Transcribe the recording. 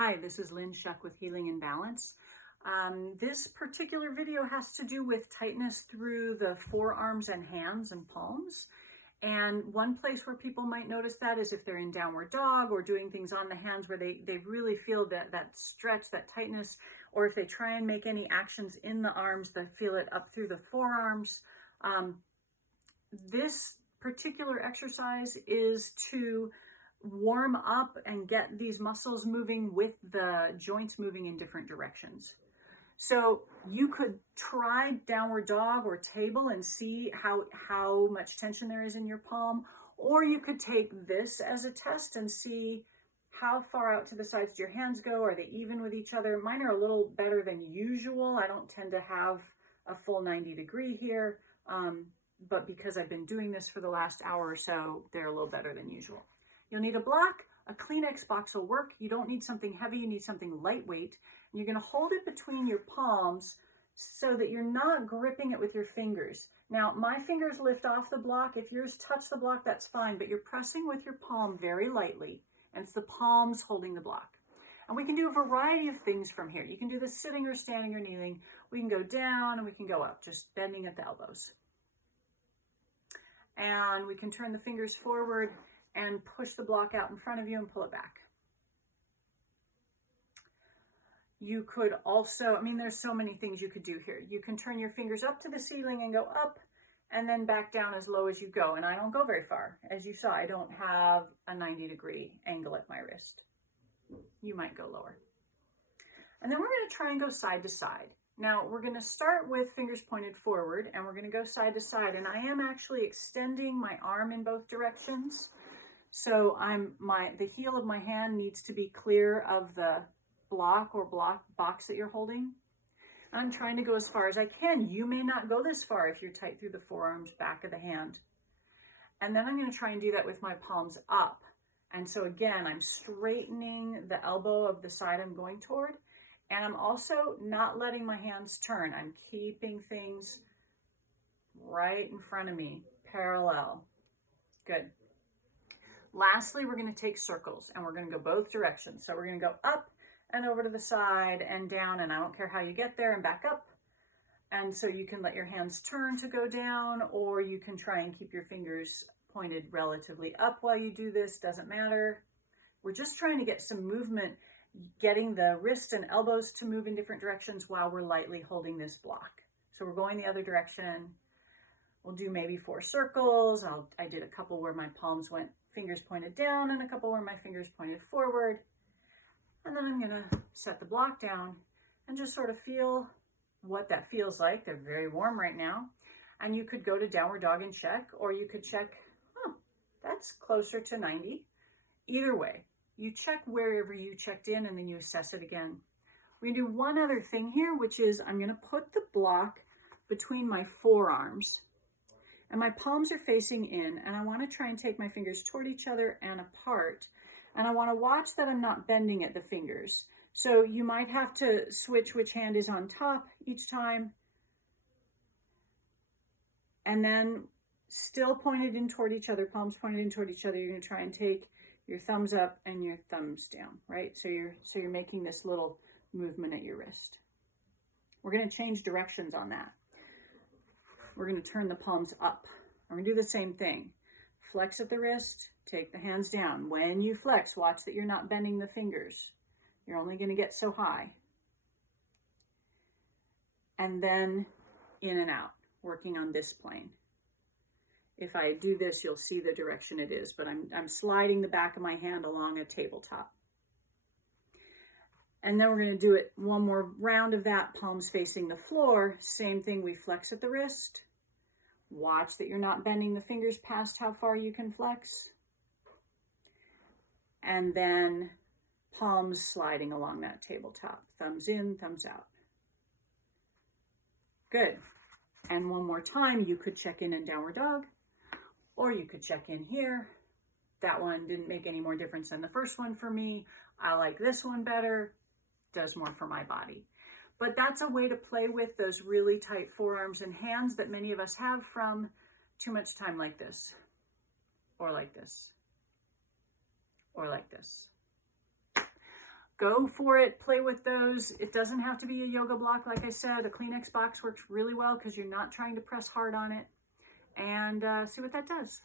Hi, this is Lynn Shuck with Healing and Balance. This particular video has to do with tightness through the forearms and hands and palms. And one place where people might notice that is if they're in downward dog or doing things on the hands where they really feel that stretch, that tightness, or if they try and make any actions in the arms, they feel it up through the forearms. This particular exercise is to warm up and get these muscles moving with the joints moving in different directions. So you could try downward dog or table and see how much tension there is in your palm, or you could take this as a test and see how far out to the sides do your hands go. Are they even with each other? Mine are a little better than usual. I don't tend to have a full 90-degree here, but because I've been doing this for the last hour or so, they're a little better than usual. You'll need a block. A Kleenex box will work. You don't need something heavy. You need something lightweight. And you're going to hold it between your palms so that you're not gripping it with your fingers. Now, my fingers lift off the block. If yours touch the block, that's fine, but you're pressing with your palm very lightly, and it's the palms holding the block. And we can do a variety of things from here. You can do this sitting or standing or kneeling. We can go down and we can go up, just bending at the elbows. And we can turn the fingers forward and push the block out in front of you and pull it back. You could also, there's so many things you could do here. You can turn your fingers up to the ceiling and go up and then back down as low as you go. And I don't go very far. As you saw, I don't have a 90-degree angle at my wrist. You might go lower. And then we're going to try and go side to side. Now we're going to start with fingers pointed forward and we're going to go side to side. And I am actually extending my arm in both directions. So the heel of my hand needs to be clear of the block or box that you're holding. I'm trying to go as far as I can. You may not go this far if you're tight through the forearms, back of the hand. And then I'm going to try and do that with my palms up. And so again, I'm straightening the elbow of the side I'm going toward. And I'm also not letting my hands turn. I'm keeping things right in front of me, parallel. Good. Lastly, we're going to take circles and we're going to go both directions. So we're going to go up and over to the side and down, and I don't care how you get there, and back up. And so you can let your hands turn to go down, or you can try and keep your fingers pointed relatively up while you do this, doesn't matter. We're just trying to get some movement, getting the wrists and elbows to move in different directions while we're lightly holding this block. So we're going the other direction. We'll do maybe 4 circles. I did a couple where my palms went fingers pointed down and a couple where my fingers pointed forward. And then I'm going to set the block down and just sort of feel what that feels like. They're very warm right now. And you could go to downward dog and check, or you could check, that's closer to 90. Either way, you check wherever you checked in and then you assess it again. We're going to do one other thing here, which is I'm going to put the block between my forearms. And my palms are facing in, and I want to try and take my fingers toward each other and apart. And I want to watch that I'm not bending at the fingers. So you might have to switch which hand is on top each time. And then still pointed in toward each other, palms pointed in toward each other, you're going to try and take your thumbs up and your thumbs down, right? So you're making this little movement at your wrist. We're going to change directions on that. We're going to turn the palms up. We're going to do the same thing. Flex at the wrist, take the hands down. When you flex, watch that you're not bending the fingers. You're only going to get so high. And then in and out, working on this plane. If I do this, you'll see the direction it is, but I'm sliding the back of my hand along a tabletop. And then we're going to do it one more round of that, palms facing the floor. Same thing, we flex at the wrist. Watch that you're not bending the fingers past how far you can flex. And then palms sliding along that tabletop. Thumbs in, thumbs out. Good. And one more time, you could check in downward dog, or you could check in here. That one didn't make any more difference than the first one for me. I like this one better. Does more for my body. But that's a way to play with those really tight forearms and hands that many of us have from too much time like this, or like this, or like this. go for it, play with those. It doesn't have to be a yoga block. Like I said, a Kleenex box works really well because you're not trying to press hard on it. And see what that does.